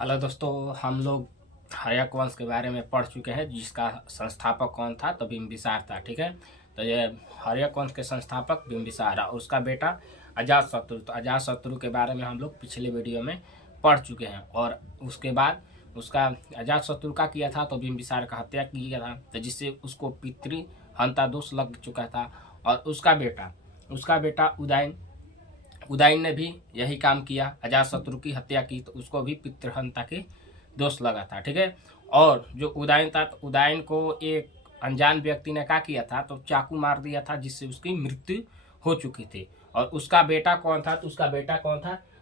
Hello दोस्तों, हम लोग हर्यक वंश के बारे में पढ़ चुके हैं जिसका संस्थापक कौन था तो बिंबिसार था। ठीक है, तो ये हर्यक वंश के संस्थापक बिंबिसार और उसका बेटा अजातशत्रु। तो अजातशत्रु के बारे में हम लोग पिछले वीडियो में पढ़ चुके हैं और उसके बाद उसका अजातशत्रु का किया था तो बिंबिसार का हत्या किया था, तो जिससे उसको पितृ हंता दोष लग चुका था। और उसका बेटा उदयन ने भी यही काम किया, अजातशत्रु की हत्या की तो उसको भी पितृहंता के दोष लगा था। ठीक है, और जो उदयन था तो उदयन को एक अनजान व्यक्ति ने क्या किया था तो चाकू मार दिया था जिससे उसकी मृत्यु हो चुकी थी। और उसका बेटा कौन था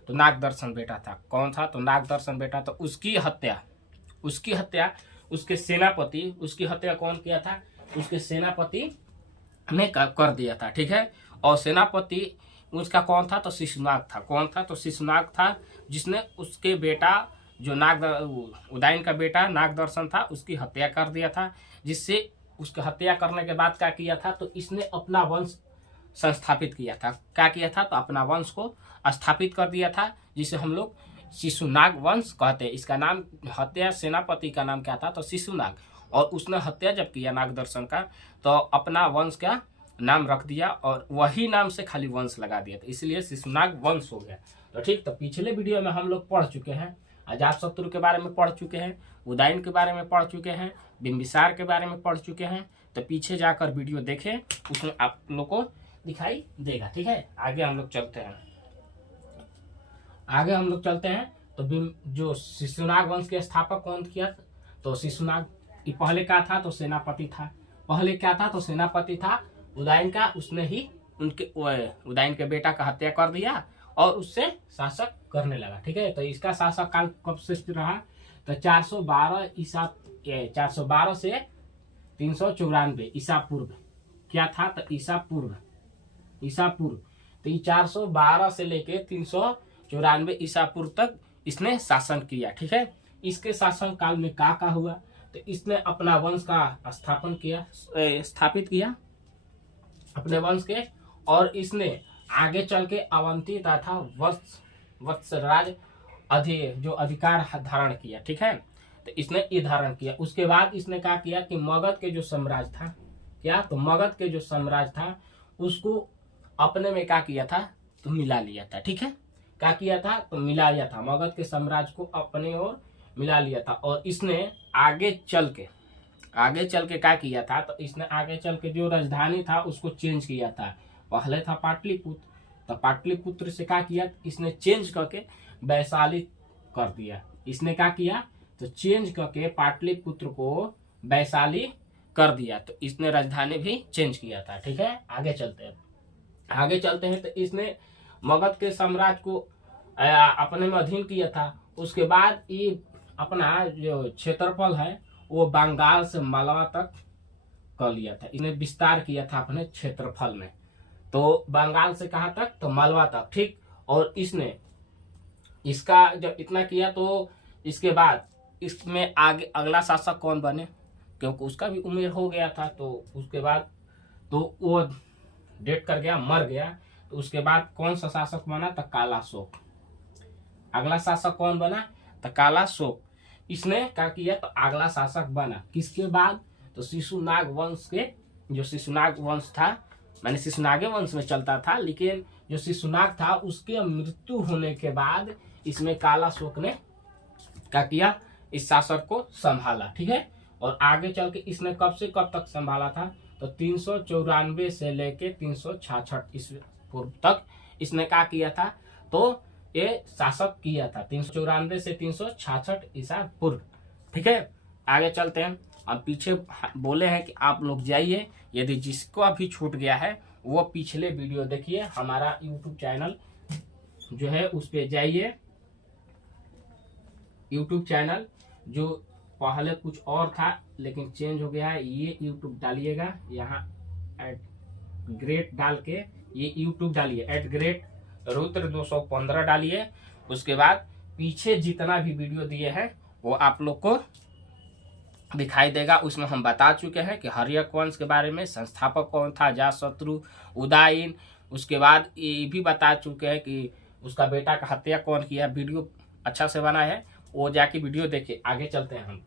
तो नागदर्शन बेटा था। कौन था तो नागदर्शन बेटा। तो उसकी हत्या उसकी हत्या कौन किया था, उसके सेनापति ने कर दिया था। ठीक है, और सेनापति उसका कौन था तो शिशुनाग था जिसने उसके बेटा जो उदयन का बेटा नागदर्शन था उसकी हत्या कर दिया था। जिससे उसकी हत्या करने के बाद क्या किया था तो इसने अपना वंश संस्थापित किया था। क्या किया था तो अपना वंश को स्थापित कर दिया था, जिसे हम लोग शिशुनाग वंश कहते हैं। इसका नाम, हत्या सेनापति का नाम क्या था तो शिशुनाग। और उसने हत्या जब किया नागदर्शन का तो अपना वंश का नाम रख दिया और वही नाम से खाली वंश लगा दिया था, इसलिए शिशुनाग वंश हो गया। तो ठीक, तो पिछले वीडियो में हम लोग पढ़ चुके हैं, अजातशत्रु के बारे में पढ़ चुके हैं, उदयन के बारे में पढ़ चुके हैं, बिंबिसार के बारे में पढ़ चुके हैं। तो पीछे जाकर वीडियो देखें, उसमें आप लोग को दिखाई देगा। ठीक है, आगे हम लोग चलते हैं। तो जो शिशुनाग वंश के स्थापक कौन किया तो शिशुनाग पहले क्या था तो सेनापति था उदयन का। उसने ही उदयन के बेटा का हत्या कर दिया और उससे शासक करने लगा। ठीक है, तो इसका शासक काल कब से रहा तो 412 से 394 ईसा पूर्व। क्या था तो ईसा पूर्व। तो ये 412 से लेके 394 ईसा पूर्व तक इसने शासन किया। ठीक है, इसके शासन काल में क्या हुआ तो इसने अपना वंश का स्थापित किया अपने वंश के। और इसने आगे चल के अवंती तथा वत्सराज जो अधिकार धारण किया। ठीक है, तो इसने ये धारण किया। उसके बाद इसने क्या किया कि मगध के जो साम्राज्य था उसको अपने में क्या किया था तो मिला लिया था। ठीक है, क्या किया था तो मिला लिया था, मगध के साम्राज्य को अपने ओर मिला लिया था। और इसने आगे चल के क्या किया था तो इसने आगे चल के जो राजधानी था उसको चेंज किया था। पहले था पाटलिपुत्र, तो पाटलिपुत्र से क्या किया इसने चेंज करके वैशाली कर दिया। इसने क्या किया तो चेंज करके पाटलिपुत्र को वैशाली कर दिया, तो इसने राजधानी भी चेंज किया था। ठीक है, आगे चलते हैं। तो इसने मगध के साम्राज्य को अपने में अधीन किया था। उसके बाद ये अपना जो क्षेत्रफल है वो बंगाल से मालवा तक कर लिया था। इसने विस्तार किया था अपने क्षेत्रफल में, तो बंगाल से कहाँ तक तो मालवा तक। ठीक, और इसने इसका जब इतना किया तो इसके बाद इसमें आगे अगला शासक कौन बने, क्योंकि उसका भी उम्र हो गया था। तो उसके बाद तो वो डेट कर गया, मर गया। तो उसके बाद कौन सा शासक बना तो कालाशोक। अगला शासक कौन बना तो कालाशोक। इसने क्या किया तो अगला शासक बना किसके बाद तो शिशुनाग वंश के। जो शिशुनाग वंश था माने शिशुनागे वंश में चलता था, लेकिन जो शिशुनाग था उसके मृत्यु होने के बाद इसमें कालाशोक ने क्या किया इस शासक को संभाला। ठीक है, और आगे चल के इसने कब से कब तक संभाला था तो 394 से लेके 366 ईस्वी पूर्व तक इसने क्या किया था तो ये शासक किया था, 394 से 366 ईसा पूर्व। ठीक है, आगे चलते हैं। अब पीछे बोले हैं कि आप लोग जाइए, यदि जिसको अभी छूट गया है वो पिछले वीडियो देखिए, हमारा यूट्यूब चैनल जो है उस पे जाइए। यूट्यूब चैनल जो पहले कुछ और था लेकिन चेंज हो गया है, ये यूट्यूब डालिएगा, यहाँ @ग्रेट डाल के ये यूट्यूब डालिए, @रुद्र 215 डालिए। उसके बाद पीछे जितना भी वीडियो दिए हैं वो आप लोग को दिखाई देगा। उसमें हम बता चुके हैं कि हर्यक वंश के बारे में, संस्थापक कौन था अजातशत्रु, उदयन। उसके बाद ये भी बता चुके हैं कि उसका बेटा का हत्या कौन किया। वीडियो अच्छा से बना है, वो जाके वीडियो देखे। आगे चलते हैं हम,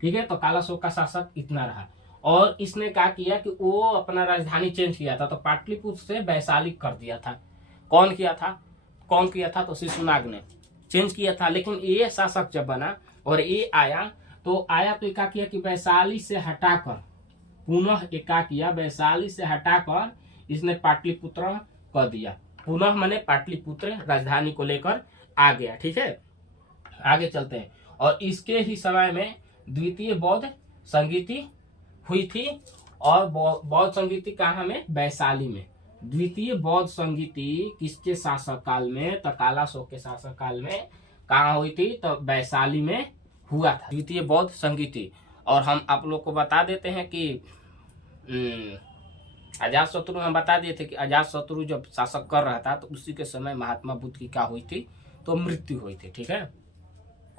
ठीक है। तो काला अशोक का शासक इतना रहा, और इसने क्या किया कि वो अपना राजधानी चेंज किया था, तो पाटलिपुत्र से वैशाली कर दिया था। कौन किया था? तो शिशुनाग ने चेंज किया था। लेकिन ये शासक जब बना और ये आया तो क्या किया कि वैशाली से हटाकर पुनः क्या किया, वैशाली से हटाकर इसने पाटलिपुत्र कर दिया। पुनः मैंने पाटलिपुत्र राजधानी को लेकर आ गया, ठीक है। आगे चलते हैं। और इसके ही समय में द्वितीय बौद्ध संगीति हुई थी, और बौद्ध संगीति कहाँ में? वैशाली में। द्वितीय बौद्ध संगीति किसके शासक काल में? तो काला अशोक के शासक काल में। कहाँ हुई थी? तो वैशाली में हुआ था द्वितीय बौद्ध संगीति। और हम आप लोग को बता देते हैं कि अजातशत्रु, हम बता दिए थे कि अजातशत्रु जब शासक कर रहा था तो उसी के समय महात्मा बुद्ध की क्या हुई थी? तो मृत्यु हुई थी, ठीक है।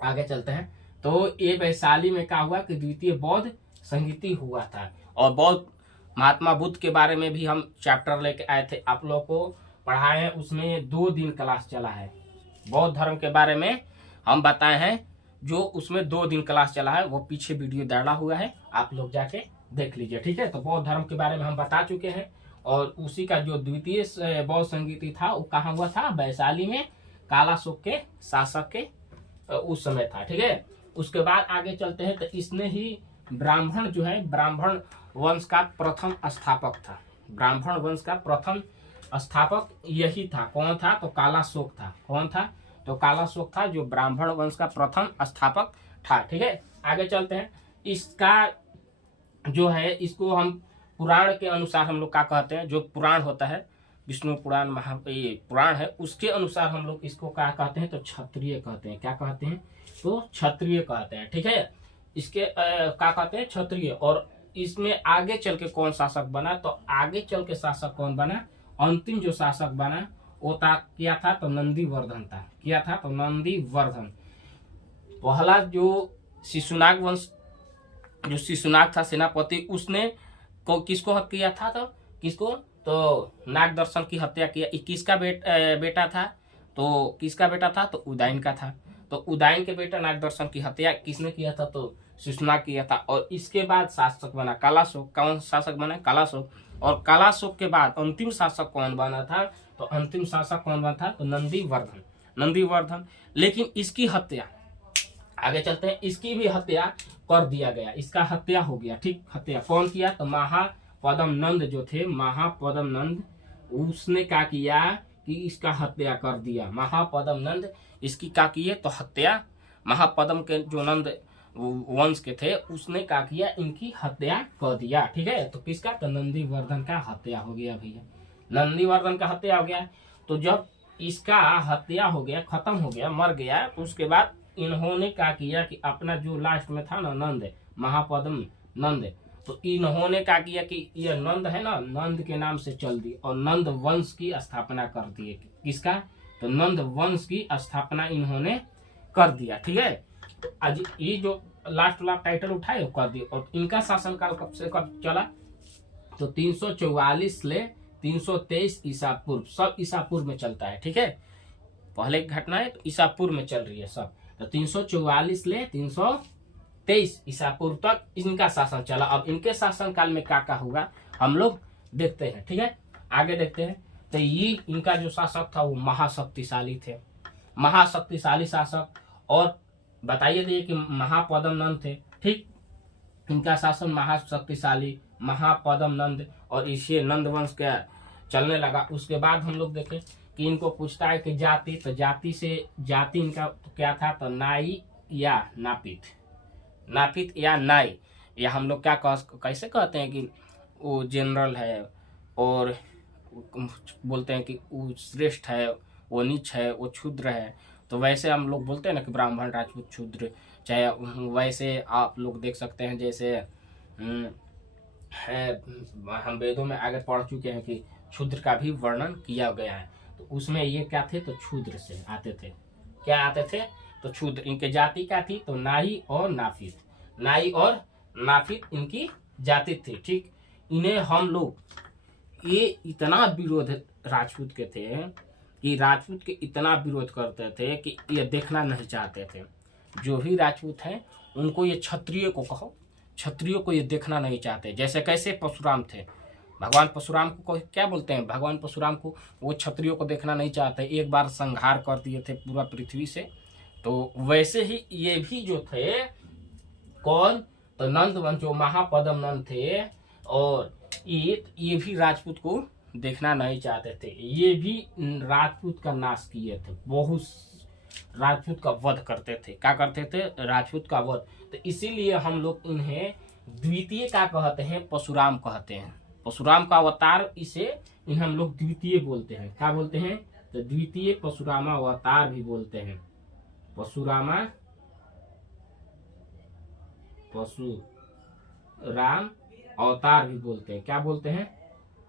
आगे चलते हैं। तो ये वैशाली में क्या हुआ कि द्वितीय बौद्ध संगीति हुआ था। और बौद्ध महात्मा बुद्ध के बारे में भी हम चैप्टर लेके आए थे, आप लोग को पढ़ाए हैं। उसमें 2 दिन क्लास चला है। बौद्ध धर्म के बारे में हम बताए हैं, जो उसमें 2 दिन क्लास चला है, वो पीछे वीडियो डाला हुआ है, आप लोग जाके देख लीजिए, ठीक है। तो बौद्ध धर्म के बारे में हम बता चुके हैं। और उसी का जो द्वितीय बौद्ध संगीति था वो कहाँ हुआ था? वैशाली में, काला अशोक के शासक के उस समय था, ठीक है। उसके बाद आगे चलते हैं। तो इसने ही ब्राह्मण जो है, ब्राह्मण वंश का प्रथम स्थापक था। ब्राह्मण वंश का प्रथम स्थापक यही था। कौन था? तो काला अशोक था। कौन था? तो काला अशोक था, जो ब्राह्मण वंश का प्रथम स्थापक था, ठीक है। आगे चलते हैं। इसका जो है, इसको हम पुराण के अनुसार हम लोग क्या कहते हैं? जो पुराण होता है, विष्णु पुराण, ये पुराण है, उसके अनुसार हम लोग इसको क्या कहते हैं? तो क्षत्रिय कहते हैं। क्या कहते हैं? तो क्षत्रिय कहते हैं, ठीक है। इसके क्या कहते हैं? क्षत्रिय। और इसमें आगे चल के कौन शासक बना? तो आगे चल के शासक कौन बना? अंतिम जो शासक बना वो किया था तो नंदीवर्धन था। किया था तो नंदीवर्धन। पहला जो शिशुनाग वंश, जो शिशुनाग था सेनापति, उसने किसको हत्या किया था? तो किसको? तो नाग दर्शन की हत्या किया। 21 का बेटा था। तो किसका बेटा था? तो उदयन का था। तो उदयन के बेटा नाग दर्शन की हत्या किसने किया था? तो शिशुनाग किया था। और इसके बाद शासक बना काला अशोक। कौन शासक बना? काला अशोक। और काला अशोक के बाद अंतिम शासक कौन बना था? तो अंतिम शासक कौन बना था? तो नंदीवर्धन। नंदीवर्धन। लेकिन इसकी हत्या, आगे चलते हैं, इसकी भी हत्या कर दिया गया। इसका हत्या हो गया, ठीक। हत्या कौन किया? तो महापदम नंद जो थे, महापदम नंद, उसने क्या किया कि इसका हत्या कर दिया। महापदम नंद इसकी क्या किए? तो हत्या। महापदम के जो नंद वंश के थे, उसने क्या किया? इनकी हत्या कर दिया, ठीक है। तो किसका? तो नंदीवर्धन का हत्या हो गया भैया। नंदीवर्धन का हत्या हो गया। तो जब इसका हत्या हो गया, खत्म हो गया, मर गया, तो उसके बाद इन्होंने क्या किया कि अपना जो लास्ट में था ना नंद, महापदम नंद, तो इन्होंने क्या किया कि ये नंद है ना, नंद के नाम से चल दी और नंद वंश की स्थापना कर दी। किसका? तो नंद वंश की स्थापना इन्होंने कर दिया, ठीक है। तो आज ये जो लास्ट वाला टाइटल उठाए वो कर दिया। और इनका शासनकाल कब से कब चला? तो 344 ले 323 ईसा पूर्व, सब ईसा पूर्व में चलता है, ठीक है। पहले की घटना है तो ईसा पूर्व में चल रही है सब। तो 344 ले 323 ईसा पूर्व तक इनका शासन चला। अब इनके शासन काल में क्या क्या होगा हम लोग देखते हैं, ठीक है। आगे देखते हैं। तो ये इनका जो शासक था वो महाशक्तिशाली थे, महाशक्तिशाली शासक। और बताइए दिए कि महापदम नंद थे, ठीक। इनका शासन महाशक्तिशाली, महापदम नंद, और इसे नंद वंश का चलने लगा। उसके बाद हम लोग देखें कि इनको पूछता है कि जाति, तो जाति से जाति इनका तो क्या था? तो नाई या नापित, नापित या नाई, या हम लोग क्या कैसे कहते हैं कि वो जनरल है, और बोलते हैं कि वो श्रेष्ठ है, वो नीच है, वो क्षुद्र है। तो वैसे हम लोग बोलते हैं ना कि ब्राह्मण, राजपूत, शूद्र, चाहे वैसे आप लोग देख सकते हैं। जैसे है, हम वेदों में आगे पढ़ चुके हैं कि क्षुद्र का भी वर्णन किया गया है। तो उसमें ये क्या थे? तो क्षुद्र से आते थे। क्या आते थे? तो क्षुद्र। इनके जाति क्या थी? तो नाई और नाफित, नाई और नाफित इनकी जाति थी, ठीक। इन्हें हम लोग, ये इतना विरोध राजपूत के थे कि राजपूत के इतना विरोध करते थे कि ये देखना नहीं चाहते थे। जो भी राजपूत हैं उनको ये क्षत्रिय को कहो, क्षत्रियो को ये देखना नहीं चाहते। जैसे कैसे परशुराम थे, भगवान परशुराम को क्या बोलते हैं, भगवान परशुराम को वो क्षत्रियो को देखना नहीं चाहते, एक बार संहार कर दिए थे पूरा पृथ्वी से। तो वैसे ही ये भी जो थे कौन, तो नंद वंश जो महापदम नंद थे, और ये भी राजपूत को देखना नहीं चाहते थे। ये भी राजपूत का नाश किए थे, बहुत राजपूत का वध करते थे। क्या करते थे, राजपूत का वध। तो इसीलिए हम लोग इन्हें द्वितीय क्या कहते हैं, परशुराम कहते हैं। परशुराम का अवतार, इसे इन्हें हम लोग द्वितीय बोलते हैं। क्या बोलते हैं, तो द्वितीय परशुरामा अवतार भी बोलते हैं। परशुरामा परशुराम अवतार भी बोलते हैं। क्या बोलते हैं,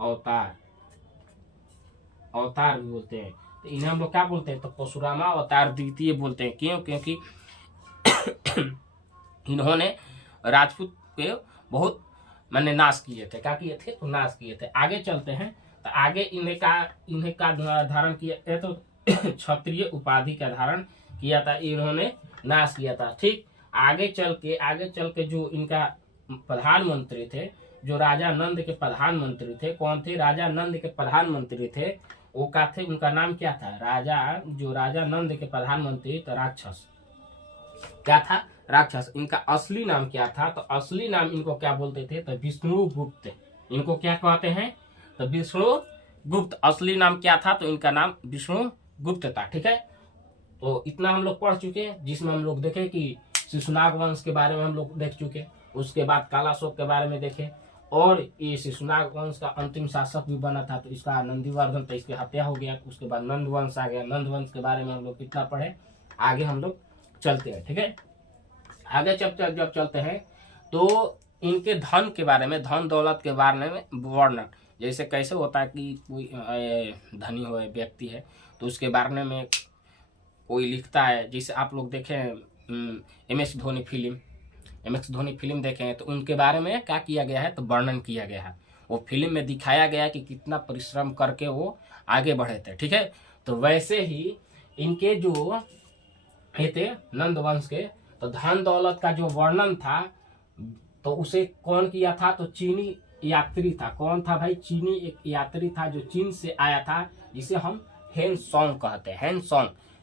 अवतार, अवतार भी बोलते हैं। तो इन्हें हम लोग क्या बोलते हैं, तो परशुरामा अवतार द्वितीय बोलते हैं। क्यों, क्योंकि इन्होंने राजपूत के बहुत मैंने नाश किए थे। क्या किए थे, तो नाश किए थे। आगे चलते हैं, तो आगे इन्हें का धारण किया तो क्षत्रिय उपाधि का धारण किया था, इन्होंने नाश किया था। ठीक, आगे चल के जो इनका प्रधानमंत्री थे, जो राजा नंद के प्रधानमंत्री थे, कौन थे, राजा नंद के प्रधानमंत्री थे, वो क्या थे, उनका नाम क्या था, राजा नंद के प्रधानमंत्री, तो राक्षस, क्या था, राक्षस। इनका असली नाम क्या था, तो असली नाम इनको क्या बोलते थे, तो विष्णुगुप्त। इनको क्या कहते हैं, तो विष्णुगुप्त असली नाम क्या था, तो इनका नाम विष्णुगुप्त था। ठीक है, तो इतना हम लोग पढ़ चुके हैं, जिसमें हम लोग देखे कि शिशुनाग वंश के बारे में हम लोग देख चुके। उसके बाद कालाशोक के बारे में देखे, और ये शिशुनाग वंश का अंतिम शासक भी बना था, तो इसका नंदीवर्धन, तो इसकी हत्या हो गया। उसके बाद नंद वंश आ गया। नंद वंश के बारे में हम लोग कितना पढ़े, आगे हम लोग चलते हैं। ठीक है, आगे जब चलते हैं तो इनके धन के बारे में, धन दौलत के बारे में वर्णन, जैसे कैसे होता है कि कोई धनी हो व्यक्ति है, तो उसके बारे में कोई लिखता है। जैसे आप लोग देखें MS धोनी फिल्म देखें, तो उनके बारे में क्या किया गया है, तो वर्णन किया गया है। वो फिल्म में दिखाया गया है कि कितना परिश्रम करके वो आगे बढ़े थे। ठीक है, तो वैसे ही इनके जो थे नंद वंश के, तो धन दौलत का जो वर्णन था, तो उसे कौन किया था, तो चीनी यात्री था। कौन था भाई, चीनी एक यात्री था जो चीन से आया था, जिसे हम हेन सोंग कहते हैं।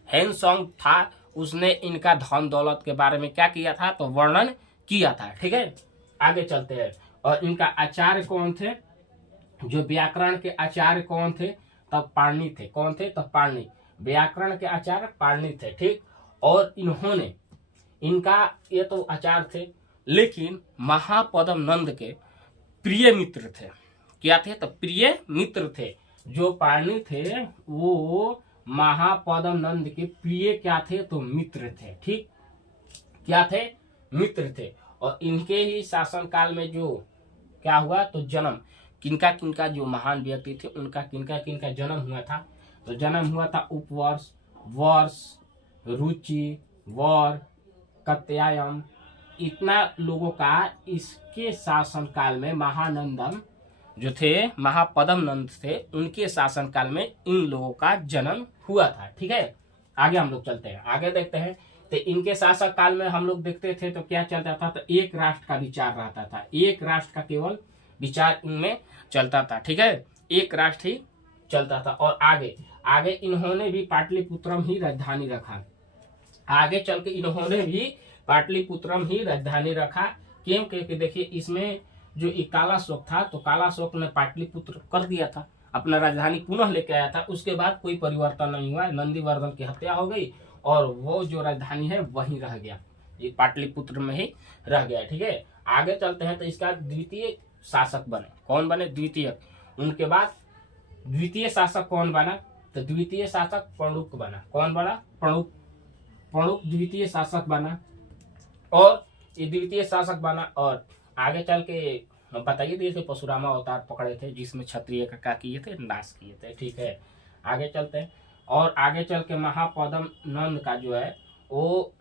हेन सोंग था, उसने इनका धन दौलत के बारे में क्या किया था, तो वर्णन किया था। ठीक है, आगे चलते हैं। और इनका आचार्य कौन थे, जो व्याकरण के आचार्य कौन थे, तब पाणिनि थे। कौन थे, तब पाणिनि, व्याकरण के आचार्य पाणिनि थे। ठीक, और इन्होंने, इनका ये तो आचार्य थे, लेकिन महापदम नंद के प्रिय मित्र थे। क्या थे, तो प्रिय मित्र थे। जो पाणिनि थे वो महापदम नंद के प्रिय क्या थे, तो मित्र थे। ठीक, क्या थे, मित्र थे। और इनके ही शासन काल में जो क्या हुआ, तो जन्म किनका किनका, जो महान व्यक्ति थे उनका किनका किनका जन्म हुआ था, तो जन्म हुआ था उपवर्ष, वर्ष, रुचि, वर, कत्यायन, इतना लोगों का इसके शासन काल में, महानंदम जो थे, महापदम नंद थे, उनके शासन काल में इन लोगों का जन्म हुआ था। ठीक है, आगे हम लोग चलते हैं, आगे देखते हैं। तो इनके शासक काल में हम लोग देखते थे तो क्या चलता था, तो एक राष्ट्र का विचार रहता था। एक राष्ट्र का केवल विचार इनमें चलता था। ठीक है, एक राष्ट्र ही चलता था। और आगे इन्होंने भी पाटलिपुत्रम ही राजधानी रखा। आगे चल के इन्होंने भी पाटलिपुत्रम ही राजधानी रखा। क्यों, क्योंकि देखिए इसमें जो कालाशोक था, तो कालाशोक ने पाटलिपुत्र कर दिया था, अपना राजधानी पुनः लेके आया था। उसके बाद कोई परिवर्तन नहीं हुआ, नंदीवर्धन की हत्या हो गई और वो जो राजधानी है वहीं रह गया, ये पाटलिपुत्र में ही रह गया। ठीक है, आगे चलते हैं। तो इसका द्वितीय शासक बने, कौन बने, द्वितीय। उनके बाद द्वितीय शासक कौन बना, तो द्वितीय शासक प्रणुक बना। कौन बना, प्रणुक द्वितीय शासक बना। और ये द्वितीय शासक बना। और आगे चल के बताइए दिए थे, परशुरामा अवतार पकड़े थे, जिसमें क्षत्रिय का क्या किए थे, नाश किए थे। ठीक है, आगे चलते हैं। और आगे चल के महापदम नंद का जो है वो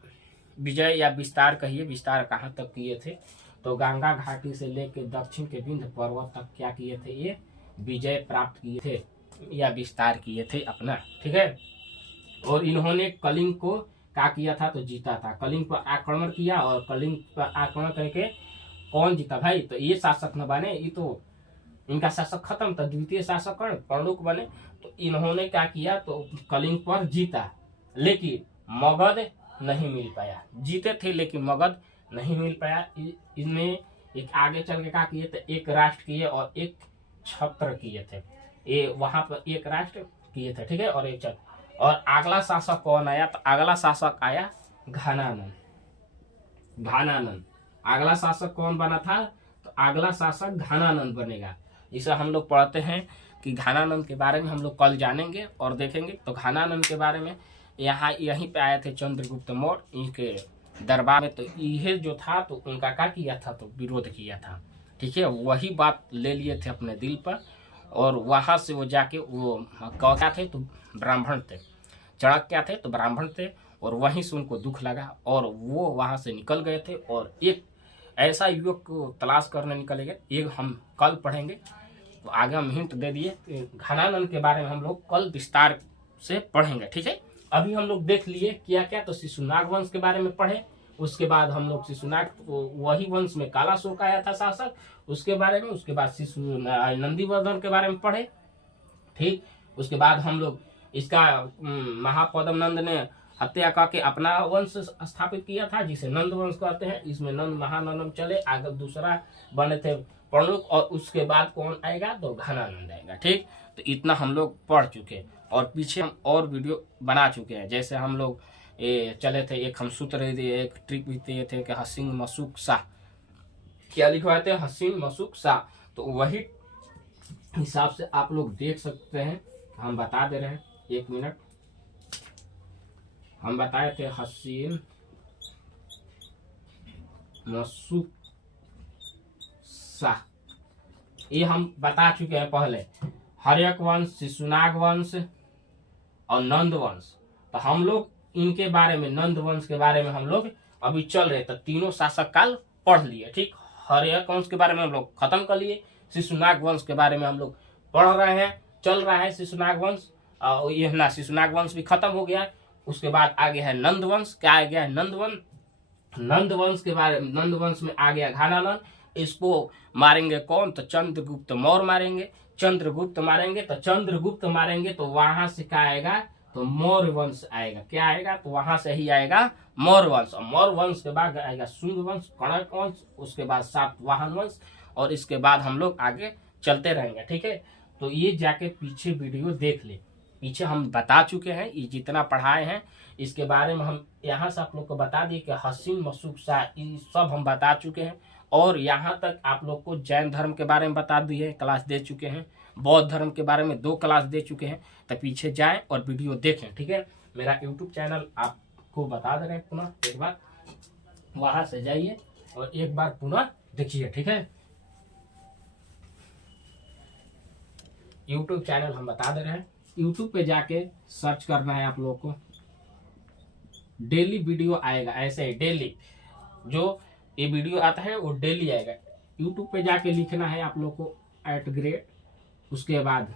विजय या विस्तार कहिए, विस्तार कहाँ तक किए थे, तो गंगा घाटी से लेकर दक्षिण के विंध्य पर्वत तक क्या किए थे, ये विजय प्राप्त किए थे या विस्तार किए थे अपना। ठीक है, और इन्होंने कलिंग को क्या किया था तो जीता था, कलिंग पर आक्रमण किया और कलिंग पर आक्रमण करके कौन जीता भाई, तो ये शासक न बने, ये तो इनका शासक खत्म था, द्वितीय शासक कौन पंडुक बने। तो इन्होंने क्या किया तो कलिंग पर जीता, लेकिन मगध नहीं मिल पाया, जीते थे लेकिन मगध नहीं मिल पाया। इनमें एक आगे चल के क्या किए थे, एक राष्ट्र किए और एक छत्र किए थे, ये वहां पर एक राष्ट्र किए थे, ठीक है, और एक छत्र। और अगला शासक कौन आया, तो अगला शासक आया घनानंद। घनानंद अगला शासक कौन बना था, तो अगला शासक घनानंद बनेगा। इसे हम लोग पढ़ते हैं कि घनानंद के बारे में हम लोग कल जानेंगे और देखेंगे। तो घनानंद के बारे में यहाँ यहीं पे आए थे चंद्रगुप्त मौर्य, इनके दरबार में, तो यह जो था तो उनका क्या किया था तो विरोध किया था, ठीक है, वही बात ले लिए थे अपने दिल पर। और वहां से वो जाके वो क्या थे तो ब्राह्मण थे, चाणक्य थे तो ब्राह्मण थे, और वहीं से उनको दुख लगा और वो वहां से निकल गए थे और एक ऐसा युवक को तलाश करने निकले गए, एक हम कल पढ़ेंगे। तो आगे हम हिंट दे दिए, घनानंद के बारे में हम लोग कल विस्तार से पढ़ेंगे, ठीक है। अभी हम लोग देख लिए क्या क्या, तो शिशुनाग वंश के बारे में पढ़े, उसके बाद हम लोग शिशुनाग वही वंश में कालाशोक आया था शासक, उसके बारे में, उसके बाद नंदीवर्धन के बारे में पढ़े, ठीक। उसके बाद हम लोग इसका महापद्म नंद ने हत्या करके अपना वंश स्थापित किया था जिसे नंद वंश कहते हैं। इसमें नंद महानंदम चले, आगे दूसरा बने थे पंडुक, और उसके बाद कौन आएगा तो घनानंद आएगा, ठीक। तो इतना हम लोग पढ़ चुके और पीछे हम और वीडियो बना चुके हैं। जैसे हम लोग चले थे, एक हम सूत्र एक ट्रिक भी दिए थे कि हसीन मसूक शाह, क्या लिखवाए थे हसीन मसूक शाह, तो वही हिसाब से आप लोग देख सकते हैं, हम बता दे रहे हैं, एक मिनट, हम बताए थे हसीन मसूक शाह, ये हम बता चुके हैं पहले, हर्यक वंश, शिशुनाग वंश और नंद वंश। तो हम लोग इनके बारे में, नंद वंश के बारे में हम लोग अभी चल रहे, तो तीनों शासक काल पढ़ लिए, ठीक। हर्यक वंश के बारे में हम लोग खत्म कर लिए, शिशुनाग वंश के बारे में हम लोग पढ़ रहे हैं, चल रहा है शिशुनाग वंश, ये ना शिशुनाग वंश भी खत्म हो गया। उसके बाद आगे है नंद वंश, क्या आ गया है नंद वंश, नंद वंश के बारे में, नंद वंश में आ गया घनानंद। इसको मारेंगे कौन तो चंद्रगुप्त मौर्य मारेंगे, चंद्रगुप्त मारेंगे तो चंद्रगुप्त मारेंगे तो वहां से क्या आएगा तो मौर्य वंश आएगा, क्या आएगा तो वहां से ही आएगा मौर्य वंश, और मौर्य वंश के बाद आएगा शुंग वंश, कणक वंश, उसके बाद सातवाहन वंश, और इसके बाद हम लोग आगे चलते रहेंगे, ठीक है। तो ये जाके पीछे वीडियो देख ले, पीछे हम बता चुके हैं, ये जितना पढ़ाए हैं इसके बारे में हम यहाँ से आप लोग को बता दिए कि हसीन मसूक शाह, ये सब हम बता चुके हैं। और यहाँ तक आप लोग को जैन धर्म के बारे में बता दिए, क्लास दे चुके हैं, बौद्ध धर्म के बारे में 2 क्लास दे चुके हैं। तो पीछे जाएं और वीडियो देखें, ठीक है। मेरा यूट्यूब चैनल आपको बता दे रहे हैं, पुनः एक बार वहां से जाइए और एक बार पुनः देखिए, ठीक है। यूट्यूब चैनल हम बता दे रहे हैं, यूट्यूब पे जाके सर्च करना है आप लोग को, डेली वीडियो आएगा, ऐसे ही डेली जो ये वीडियो आता है वो डेली आएगा। यूट्यूब पे जाके लिखना है आप लोग को @ उसके बाद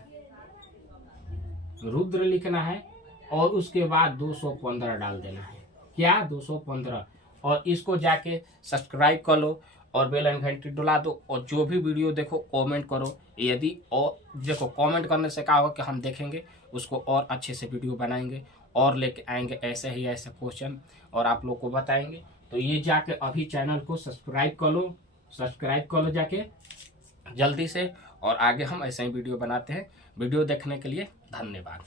रुद्र लिखना है और उसके बाद 215 डाल देना है, क्या 215, और इसको जाके सब्सक्राइब कर लो और बेल आइकन घंटी डुला दो, और जो भी वीडियो देखो कमेंट करो। यदि और देखो कमेंट करने से क्या होगा कि हम देखेंगे उसको और अच्छे से वीडियो बनाएंगे और लेके आएंगे ऐसे ही ऐसे क्वेश्चन और आप लोग को बताएंगे। तो ये जाके अभी चैनल को सब्सक्राइब कर लो जाके जल्दी से, और आगे हम ऐसे ही वीडियो बनाते हैं। वीडियो देखने के लिए धन्यवाद।